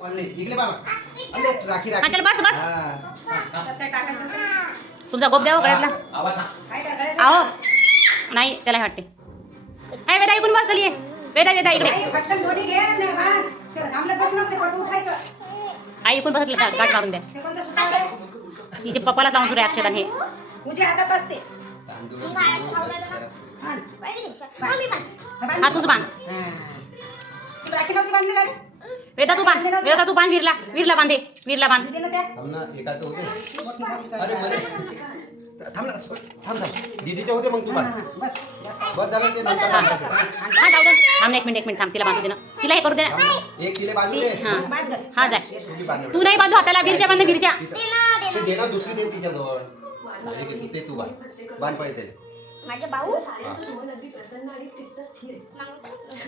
बोलले, इकडे बाबा. अरे, राखी राखी. चल, बस, बस. काय टाकायचं तुमचा गोप द्यावं गळ्यातला. आवाज हा. काय टाकायचं आहो. नाही त्याला वाटते. हाय वेदा इकडून बस चल ये वेदा वेदा इकडे. आई, इकडून बसत गाठ मारून द्या. आहे? तिचे पप्पाला जाऊन सुरू हे. हातात असते. अक्षर. आण. हा तूच बांध. राखी नव्हती बांधली? वेदा तू बांध वेदा तू बांध वीरला वीरला बांधे वीरला बांध. दिदी ना त्या थांब ना एकाचं होते मोठी मोठी कर. अरे मध्ये. थांब ना थांब थांब दीदीचे होते मग तू बांध. बस बस. बस झालं ते नंतर. बांधायचं. हा जाऊ दे. थांब ना एक मिनिट एक मिनिट. थांब तिला बांधू दे ना. तिला हे करू दे ना. थांब. एक दे. हा. हा जाय तू नाही बांधू हाताला वीरच्या बांध वीरच्या. ते दुसरी दे तिच्याजवळ. अरे की तू ते तू बांध. बांध पाहिजे त्याला. माझे भाऊ? हा.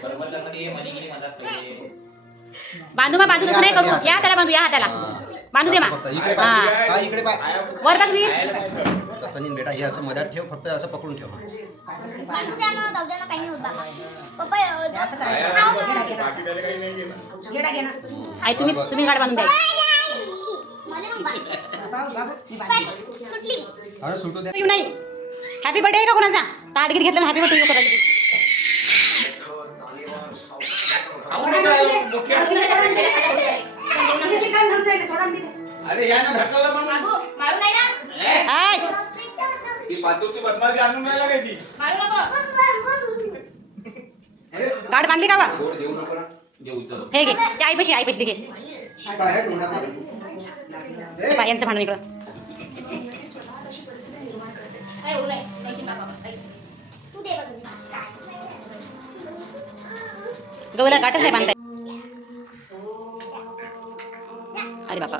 बरोबर गेली मदत बांधू मग बांधू तसं नाही करू. या हाताला बांधू या हाताला. बांधू दे मा हा. इकडे. वर. बघ तसं नाही बेटा हे असं मधात ठेव फक्त असं पकडून ठेव. बांधू द्या ना जाऊ द्या ना काही नाही होत बाबा पप्पा अं, असं करायचं. गेडा घे ना असं. गेडा घे ना. आई तुम्ही तुम्ही गाठ बांधून द्या. मला पण बांध. बाबू, बाबू, मी बांधली. पण सुटली. अरे सुटू दे. येऊ नाही. हॅपी बर्थडे का कोणाचा? टार्गेट घेतलं हॅपी बर्थडे अरे या ना ढकलला पण बाबू मारू नाही ना? हाय. ती पाचूरची बसणार आणून नाही लागायची. मारू नको. अरे. गाठ बांधली का बा? गोड देऊ नको ना. घेऊ चल. हे घे. ते? ए, यांचं भांडण इकडं. काय होऊ नाही टेन्शन बाबा काही. तू दे बघ गवला गाठच नाही बांधताय अरे बापा.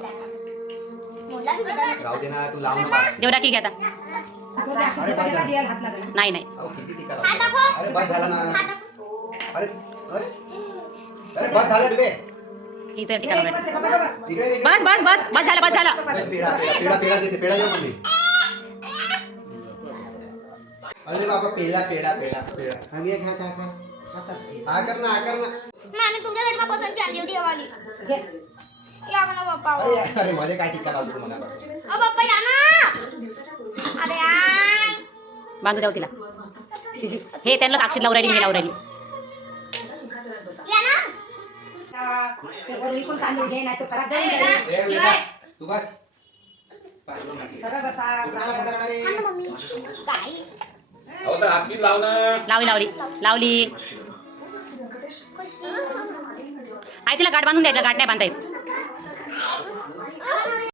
देव राखी घ्या. नाही नाही. बस झाला ना. हात दाखव. अरे अरे. अरे बस बस बस. झालं बस झालं. अरे, बाबा पेढा पेढा हा घे खा खा खा हा कर ना हा कर आणली होती. या ना पप्पा अरे अरे मध्ये काय टीका लावतो तू मला अ पप्पा या ना. अरे यार बांधू द्याव तिला. हे त्यांना अक्षर लावून राहिली हे लावून राहिली. या ना. त्या- ते वर विकून तांदूळ घे नाही तो फराक जाऊन जाईल. ए बेटा तू बस. पाय जोड टाक. सरळ बसा. तू कशाला पकडणार आहे? हा ना मम्मी. काय अहो तर हातली लाव ना लावली. लावली. लावली आई तिला गाठ बांधून द्यायचं गाठ नाही बांधता येत.